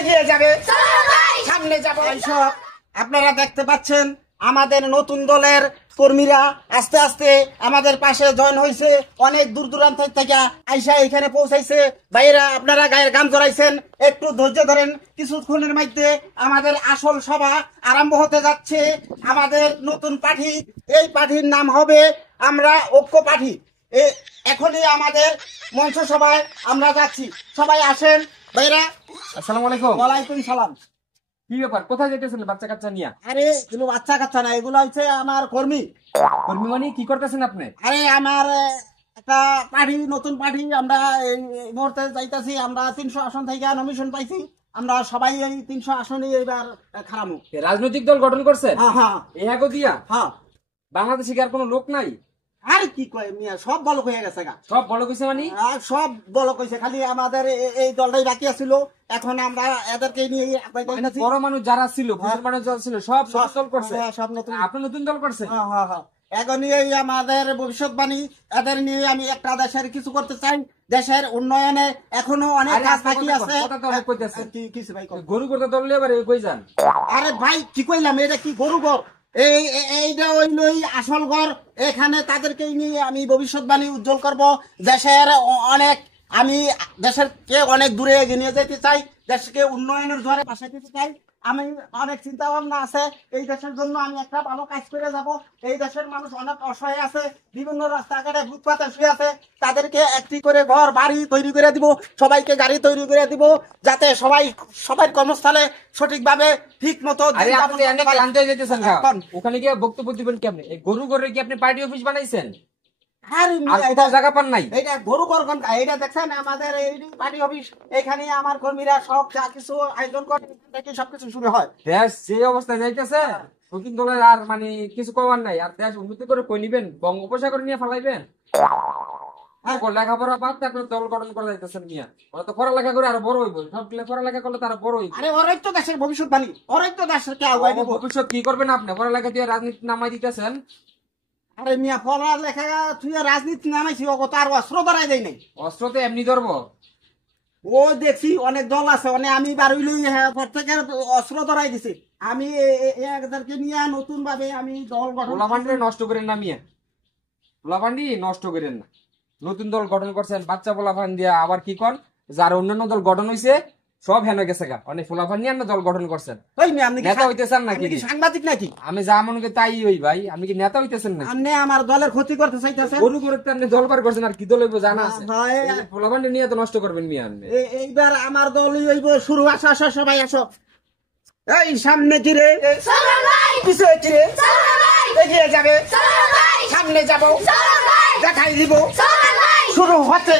এগিয়ে যাবে, সামনে যাবে। এইসব আপনারা দেখতে পাচ্ছেন আমাদের নতুন দলের কর্মীরা আস্তে আস্তে আমাদের পাশে জয়েন হয়েছে, অনেক দূর দূরান্ত থেকে আইসা এখানে পৌঁছাইছে। ভাইয়েরা আপনারা গায়ের গাম জড়াইছেন, একটু ধৈর্য ধরেন, কিছুক্ষণের মধ্যে আমাদের আসল সভা আরম্ভ হতে যাচ্ছে। আমাদের নতুন পার্টি, এই পার্টির নাম হবে আমরা ঐক্য পার্টি। এখনই আমাদের মঞ্চ সভায় আমরা যাচ্ছি, সবাই আসেন ভাইরা। আসসালামু আলাইকুম। ওয়ালাইকুম সালাম। কি ব্যাপার, কোথায় যেতেছেন বাচ্চা কাচ্চা নিয়ে? আরে এগুলো বাচ্চা কাচ্চা না, এগুলো হচ্ছে আমার কর্মী। কর্মী মানে কি করতেছেন আপনি? আরে আমার একটা পার্টি, নতুন পার্টি, আমরা এই মুহূর্তে যাইতাছি। আমরা 300 আসন থেকে নমিনেশন পাইছি, আমরা সবাই এই 300 আসনে এবার খারামু। রাজনৈতিক দল গঠন করছেন? হ্যাঁ হ্যাঁ এহাগো দিয়া? হ্যাঁ। বাংলাদেশে কি আর কোনো লোক নাই? আর কি কয় মিয়া, সব বলক হয়ে গেছে গা, সব বড় কইছে মানে? আর সব বলক হয়েছে, খালি আমাদের এই দলটাই বাকি আছিল। এখন আমরা এদেরকে নিয়ে বড় মানুষ যারা ছিল, বুজুর্গ মানুষ যারা ছিল, সব দল করছে। সব নতুন। আপনি নতুন দল করছেন? হ্যাঁ হ্যাঁ হ্যাঁ। এখন নিয়েই আমাদের ভবিষ্যৎবাণী, এদের নিয়ে আমি একটা দেশের কিছু করতে চাই। দেশের উন্নয়নে এখনো অনেক কাজ বাকি আছে। কিছু ভাই গরু করতে দললে এবার কই যান? আরে ভাই কি কইলাম, এটা কি গরু ঘর? এইটা ওই আসল ঘর। এখানে তাদেরকে নিয়ে আমি ভবিষ্যৎবাণী উজ্জ্বল করব। দেশের অনেক, আমি দেশের কে অনেক দূরে এগিয়ে নিয়ে যেতে চাই, দেশকে উন্নয়নের জোয়ারে পাঠাতে চাই। আমি অনেক চিন্তা ভাবনা আছে, এই দেশের জন্য আমি একটা ভালো কাজ করে যাব। এই দেশের মানুষ অনেক অসহায় আছে, বিভিন্ন রাস্তাঘাটে ফুটপাতে শুয়ে আছে, তাদেরকে একটি করে ঘর বাড়ি তৈরি করে দিব, সবাইকে গাড়ি তৈরি করে দিব, যাতে সবার কর্মস্থলে সঠিকভাবে ঠিক মতো। ওখানে গিয়ে বক্তব্য দিবেন কেমনে? গরু ঘরে কি আপনি পার্টি অফিস বানাইছেন? এটা জায়গা পান নাই? এটা গরু ঘর কোন? এটা দেখছেন আমাদের এই পার্টি অফিস, এখানে আমার কর্মীরা সব যা কিছু আয়োজন করে সবকিছু শুরু হয়। দেশ যে অবস্থায় যাইতেছে, নতুন দলের আর মানে কিছু করার নাই। আর দেশ উন্নতি করে কই নিবেন? বঙ্গোপসাগর নিয়ে ফেলাইবেন? লেখাপড়া বাদ আপনার দল গঠন করা যাইতেছেন মিয়া। ওরা তো পড়ালেখা করে আরো বড় হইব, সবগুলো পড়ালেখা করলে তারা বড় হইব। আরে ওরাই তো দেশের ভবিষ্যৎবাণী, ওরাই তো দেশকে আগুয়াই দিব। ভবিষ্যৎ কি করবেন আপনি? পড়ালেখা দিয়ে রাজনীতি নামাই দিতেছেন। আরে মিয়া, পড়ালেখা তুই রাজনীতি নামাইছি, ও তো আর অস্ত্র ধরাই দেয় নাই। অস্ত্র তো এমনি ধরবো। ও দেখছি অনেক দল আছে, আমি বারুইলি প্রত্যেকের অস্ত্র ধরাই দিছি। আমি এদেরকে নিয়ে নতুন ভাবে আমি দল গঠন। পোলাপান্ডি নষ্ট করেন না মিয়া, পোলাপান্ডি নষ্ট করেন না। নতুন দল গঠন করছেন বাচ্চা পোলাপান দিয়া, আবার কি কর যার অন্যান্য দল গঠন হয়েছে সব হেন গেছে গা, অনেক পোলাপান নিয়ে দল গঠন করছেন। নেতা হইতেছেন নাকি? সাংবাদিক নাকি? আমি যা মনে করি তাই হই ভাই, আমি কি নেতা হইতেছেন না? আপনি আমার দলের ক্ষতি করতে চাইতেছেন। গরু করতে আপনি দল বার করছেন, আর কি দল হইব জানা আছে? পোলাপান্ডি নিয়ে তো নষ্ট করবেন মিয়া। এইবার আমার দলই হইব শুরু। আসো আসো সবাই আসো। এই সামনে চিরে, পিছনে চিরে, এগিয়ে যাবে, সামনে যাব, দেখাই দিব, শুরু হচ্ছে।